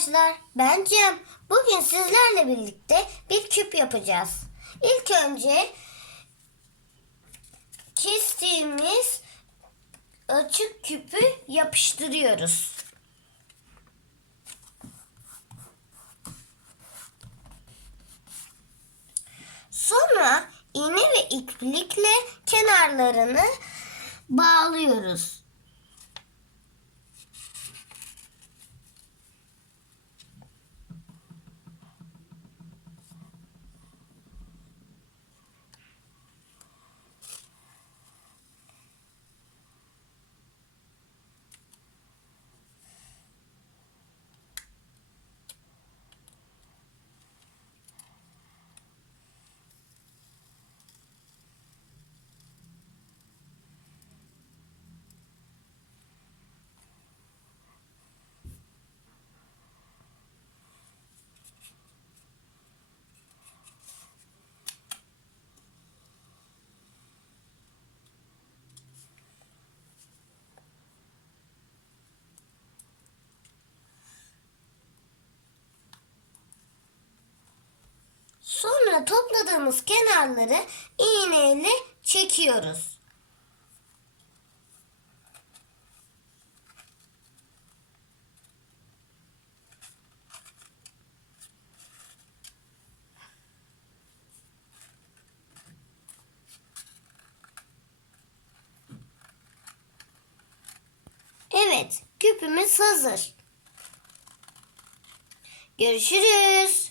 arkadaşlar, ben Cem. Bugün sizlerle birlikte bir küp yapacağız. İlk önce kestiğimiz açık küpü yapıştırıyoruz. Sonra iğne ve iplikle kenarlarını bağlıyoruz. Topladığımız kenarları iğneyle çekiyoruz. Evet, küpümüz hazır. Görüşürüz.